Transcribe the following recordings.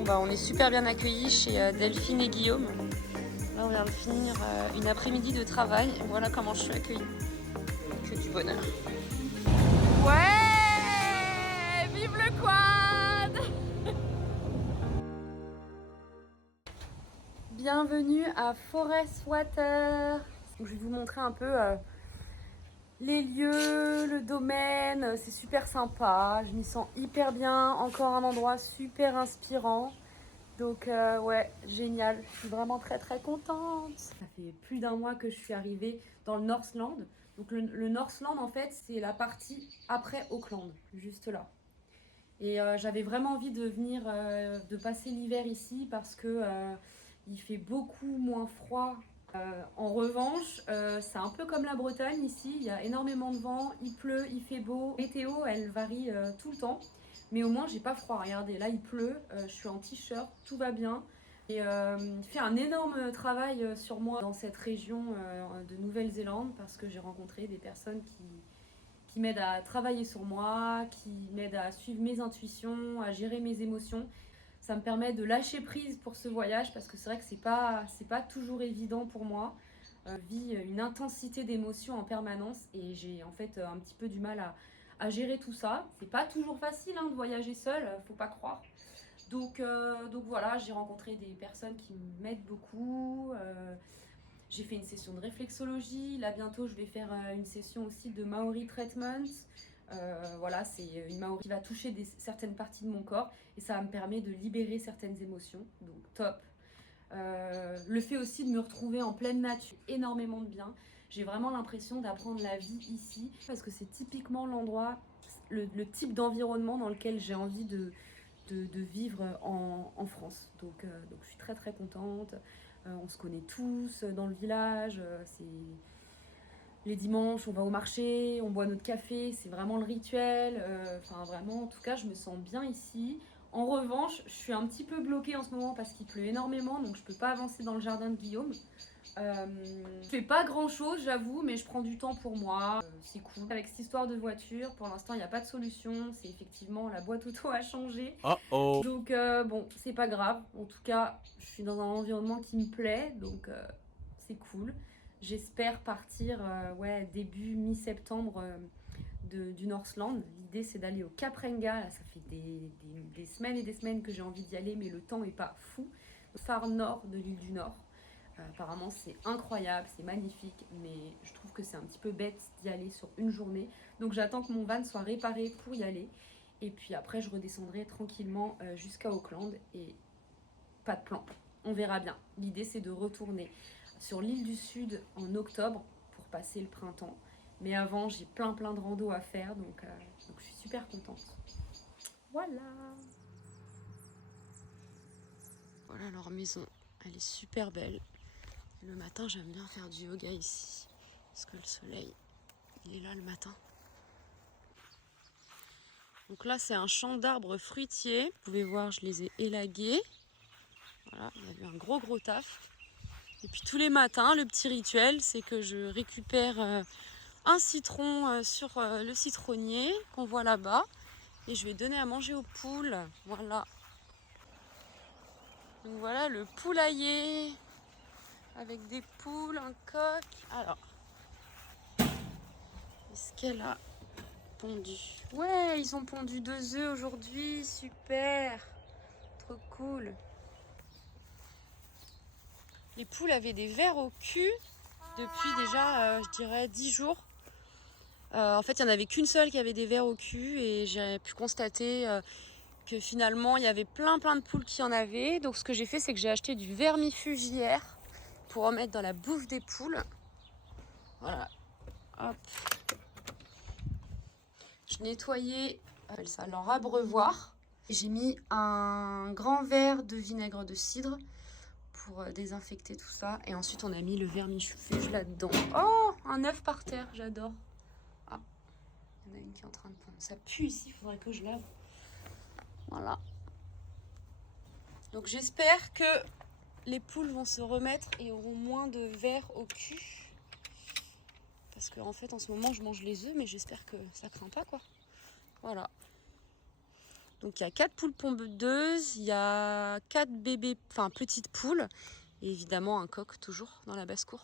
Bon bah on est super bien accueillis chez Delphine et Guillaume. Là on vient de finir une après-midi de travail. Voilà comment je suis accueillie. Que du bonheur. Ouais, vive le quad. Bienvenue à Forest Water. Je vais vous montrer un peu les lieux, le domaine. C'est super sympa. Je m'y sens hyper bien. Encore un endroit super inspirant. Donc ouais, génial. Je suis vraiment très contente. Ça fait plus d'1 mois que je suis arrivée dans le Northland. Donc le Northland en fait c'est la partie après Auckland, juste là. Et j'avais vraiment envie de venir, de passer l'hiver ici parce que il fait beaucoup moins froid. En revanche, c'est un peu comme la Bretagne ici, il y a énormément de vent, il pleut, il fait beau. La météo, elle varie tout le temps, mais au moins j'ai pas froid. Regardez, là il pleut, je suis en t-shirt, tout va bien. Et il fait un énorme travail sur moi dans cette région de Nouvelle-Zélande parce que j'ai rencontré des personnes qui m'aident à travailler sur moi, qui m'aident à suivre mes intuitions, à gérer mes émotions. Ça me permet de lâcher prise pour ce voyage parce que c'est vrai que c'est pas toujours évident pour moi. Je vis une intensité d'émotions en permanence et j'ai en fait un petit peu du mal à gérer tout ça. C'est pas toujours facile hein, de voyager seul, faut pas croire. Donc voilà, j'ai rencontré des personnes qui m'aident beaucoup. J'ai fait une session de réflexologie. Là, bientôt, je vais faire une session aussi de Maori Treatment. Voilà, c'est une Maori qui va toucher certaines parties de mon corps et ça me permet de libérer certaines émotions. Donc, top. Le fait aussi de me retrouver en pleine nature, énormément de bien. J'ai vraiment l'impression d'apprendre la vie ici parce que c'est typiquement l'endroit, le type d'environnement dans lequel j'ai envie de vivre en France. Donc je suis très contente. On se connaît tous dans le village. C'est les dimanches, on va au marché, on boit notre café. C'est vraiment le rituel. Enfin vraiment, en tout cas, je me sens bien ici. En revanche, je suis un petit peu bloquée en ce moment parce qu'il pleut énormément, donc je peux pas avancer dans le jardin de Guillaume. Je fais pas grand chose, j'avoue, mais je prends du temps pour moi. C'est cool. Avec cette histoire de voiture, pour l'instant, il n'y a pas de solution. C'est effectivement la boîte auto a changé. Uh-oh. Donc, bon, c'est pas grave. En tout cas, je suis dans un environnement qui me plaît, donc c'est cool. J'espère partir ouais, début mi-septembre du Northland. L'idée, c'est d'aller au Cap Renga. Là, ça fait des semaines et des semaines que j'ai envie d'y aller, mais le temps est pas fou. Au phare nord de l'île du Nord. Apparemment, c'est incroyable, c'est magnifique, mais je trouve que c'est un petit peu bête d'y aller sur une journée. Donc, j'attends que mon van soit réparé pour y aller. Et puis après, je redescendrai tranquillement jusqu'à Auckland et pas de plan. On verra bien. L'idée, c'est de retourner sur l'île du Sud en octobre pour passer le printemps. Mais avant, j'ai plein de rando à faire, donc je suis super contente. Voilà. Voilà leur maison. Elle est super belle. Le matin, j'aime bien faire du yoga ici. Parce que le soleil, il est là le matin. Donc là, c'est un champ d'arbres fruitiers. Vous pouvez voir, je les ai élagués. Voilà, il y a eu un gros taf. Et puis tous les matins, le petit rituel, c'est que je récupère un citron sur le citronnier qu'on voit là-bas. Et je vais donner à manger aux poules. Voilà. Donc voilà le poulailler. Avec des poules, un coq. Alors, est-ce qu'elle a pondu? Ouais, ils ont pondu 2 œufs aujourd'hui. Super. Trop cool. Les poules avaient des vers au cul depuis déjà, je dirais, 10 jours. En fait, il n'y en avait qu'une seule qui avait des vers au cul et j'ai pu constater que finalement, il y avait plein de poules qui en avaient. Donc, ce que j'ai fait, c'est que j'ai acheté du vermifugiaire pour en mettre dans la bouffe des poules. Voilà. Hop. Je nettoyais ça, leur abreuvoir. J'ai mis un grand verre de vinaigre de cidre pour désinfecter tout ça. Et ensuite, on a mis le vermifuge là-dedans. Oh, un œuf par terre, j'adore. Ah, il y en a une qui est en train de pondre. Ça pue ici, il faudrait que je lave. Voilà. Donc j'espère que les poules vont se remettre et auront moins de vers au cul. Parce qu'en fait, en ce moment, je mange les œufs, mais j'espère que ça craint pas, quoi. Voilà. Donc il y a 4 poules pondeuses, il y a 4 bébés, enfin petites poules, et évidemment un coq toujours dans la basse-cour.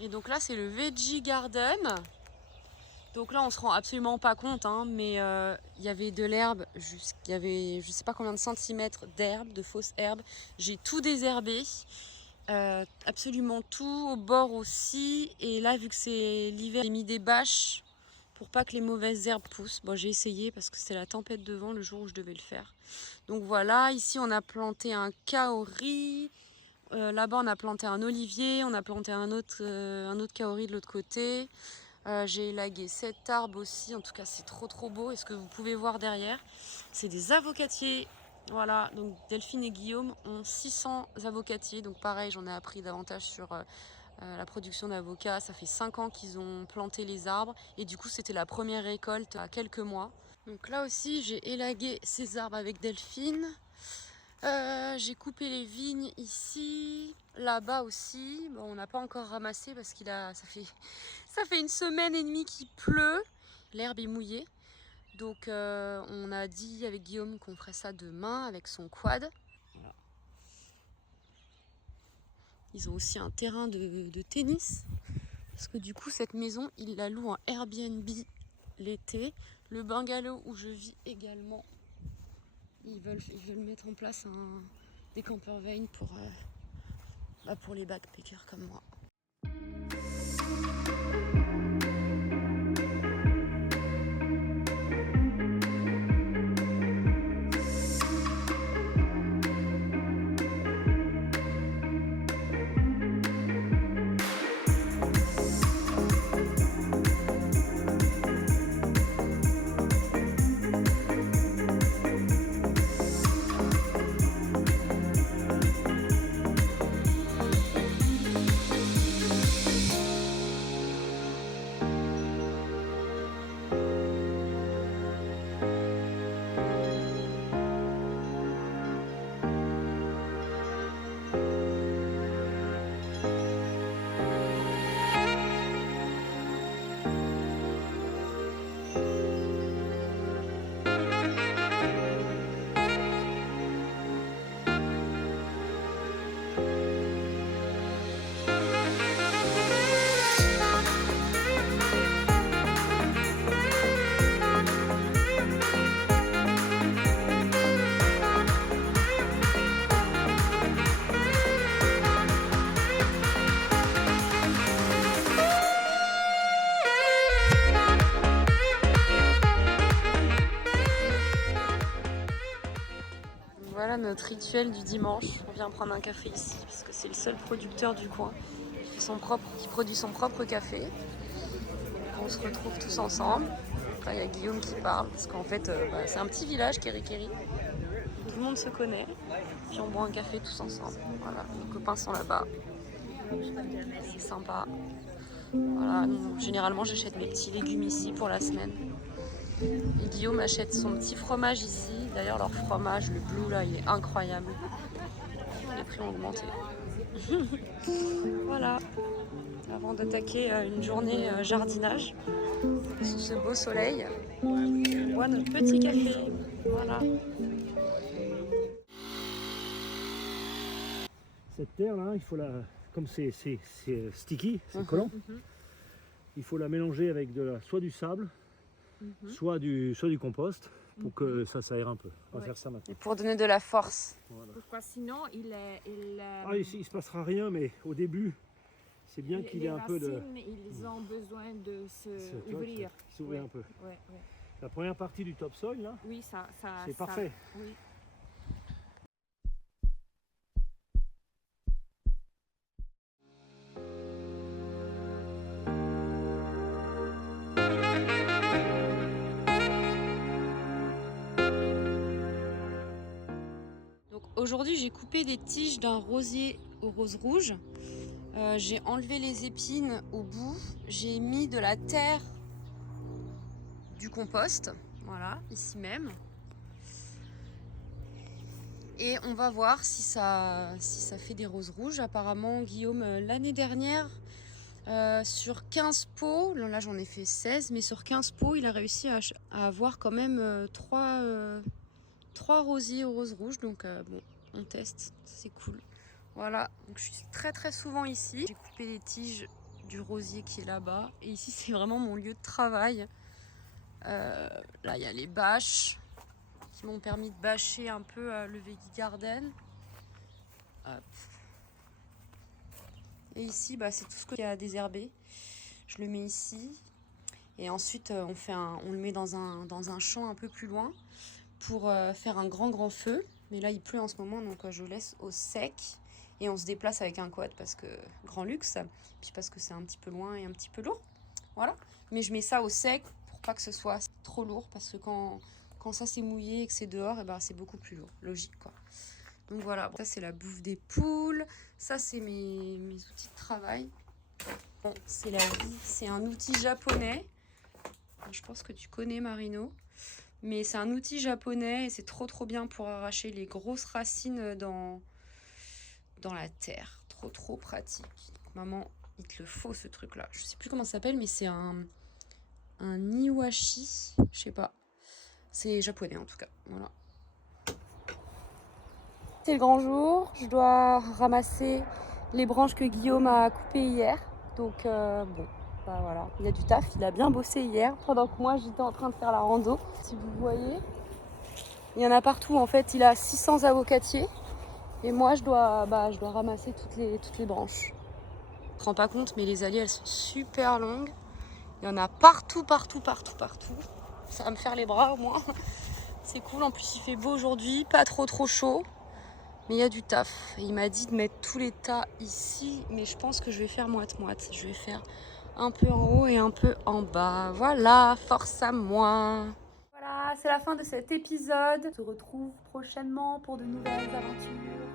Et donc là c'est le Veggie Garden. Donc là on se rend absolument pas compte, hein, mais il y avait de l'herbe, il y avait je sais pas combien de centimètres d'herbe, de fausse herbe. J'ai tout désherbé, absolument tout, au bord aussi. Et là vu que c'est l'hiver, j'ai mis des bâches pour pas que les mauvaises herbes poussent. Bon, j'ai essayé parce que c'était la tempête de vent le jour où je devais le faire. Donc voilà, ici on a planté un kaori. Là-bas on a planté un olivier, on a planté un autre kaori de l'autre côté. J'ai élagué 7 arbres aussi, en tout cas c'est trop beau. Et ce que vous pouvez voir derrière, c'est des avocatiers. Voilà, donc Delphine et Guillaume ont 600 avocatiers. Donc pareil, j'en ai appris davantage sur la production d'avocats. Ça fait 5 ans qu'ils ont planté les arbres. Et du coup, c'était la première récolte à quelques mois. Donc là aussi, j'ai élagué ces arbres avec Delphine. J'ai coupé les vignes ici, là-bas aussi. Bon, on n'a pas encore ramassé parce ça fait une semaine et demie qu'il pleut. L'herbe est mouillée. Donc on a dit avec Guillaume qu'on ferait ça demain avec son quad. Voilà. Ils ont aussi un terrain de tennis. Parce que du coup, cette maison, ils la louent en Airbnb l'été. Le bungalow où je vis également, ils veulent mettre en place des campervan pour les backpackers comme moi. Voilà notre rituel du dimanche. On vient prendre un café ici parce que c'est le seul producteur du coin qui produit son propre café. On se retrouve tous ensemble. Là, il y a Guillaume qui parle parce qu'en fait, c'est un petit village, Kéri-Kéri. Tout le monde se connaît. Puis on boit un café tous ensemble. Voilà, nos copains sont là-bas. C'est sympa. Voilà, généralement, j'achète mes petits légumes ici pour la semaine. Et Guillaume achète son petit fromage ici. D'ailleurs, leur fromage, le blue, là, il est incroyable. Les prix ont augmenté. Voilà. Avant d'attaquer une journée jardinage, sous ce beau soleil, on boit notre petit café. Voilà. Cette terre là, il faut comme c'est sticky, c'est collant, il faut la mélanger avec soit du sable, soit du compost, pour que ça s'aère un peu. On va faire ça maintenant. Et pour donner de la force. Voilà. Pourquoi sinon Ici il se passera rien, mais au début, c'est bien qu'il ait un peu de... Ils ont besoin de s'ouvrir. S'ouvrir un peu. Ouais. La première partie du topsoil là, Oui, c'est parfait. Oui. Donc aujourd'hui, j'ai coupé des tiges d'un rosier aux roses rouges. J'ai enlevé les épines au bout. J'ai mis de la terre, du compost, voilà, ici même. Et on va voir si ça fait des roses rouges. Apparemment, Guillaume, l'année dernière, Sur 15 pots, là j'en ai fait 16, mais sur 15 pots, il a réussi à avoir quand même 3 rosiers aux roses rouges. Donc bon, on teste, c'est cool. Voilà, donc je suis très souvent ici. J'ai coupé les tiges du rosier qui est là-bas. Et ici, c'est vraiment mon lieu de travail. Là, il y a les bâches qui m'ont permis de bâcher un peu le veggie garden. Hop. Et ici, c'est tout ce qu'il y a désherbé. Je le mets ici. Et ensuite, on le met dans un champ un peu plus loin pour faire un grand feu. Mais là, il pleut en ce moment, donc je laisse au sec. Et on se déplace avec un quad parce que grand luxe. Puis parce que c'est un petit peu loin et un petit peu lourd. Voilà. Mais je mets ça au sec pour pas que ce soit trop lourd. Parce que quand ça c'est mouillé et que c'est dehors, c'est beaucoup plus lourd. Logique, quoi. Donc voilà, ça c'est la bouffe des poules, ça c'est mes outils de travail. Bon, c'est la vie, c'est un outil japonais. Je pense que tu connais Marino. Mais c'est un outil japonais et c'est trop bien pour arracher les grosses racines dans la terre. Trop pratique. Maman, il te le faut ce truc là. Je sais plus comment ça s'appelle, mais c'est un iwashi, je sais pas. C'est japonais en tout cas, voilà. C'est le grand jour, je dois ramasser les branches que Guillaume a coupées hier. Donc bon, voilà, il y a du taf, il a bien bossé hier pendant que moi j'étais en train de faire la rando. Si vous voyez, il y en a partout en fait, il a 600 avocatiers et moi je dois ramasser toutes les branches. Je me rends pas compte mais les allées elles sont super longues. Il y en a partout. Ça va me faire les bras au moins. C'est cool, en plus il fait beau aujourd'hui, pas trop chaud. Mais il y a du taf. Il m'a dit de mettre tous les tas ici, mais je pense que je vais faire moite-moite. Je vais faire un peu en haut et un peu en bas. Voilà, force à moi. Voilà, c'est la fin de cet épisode. On se retrouve prochainement pour de nouvelles aventures.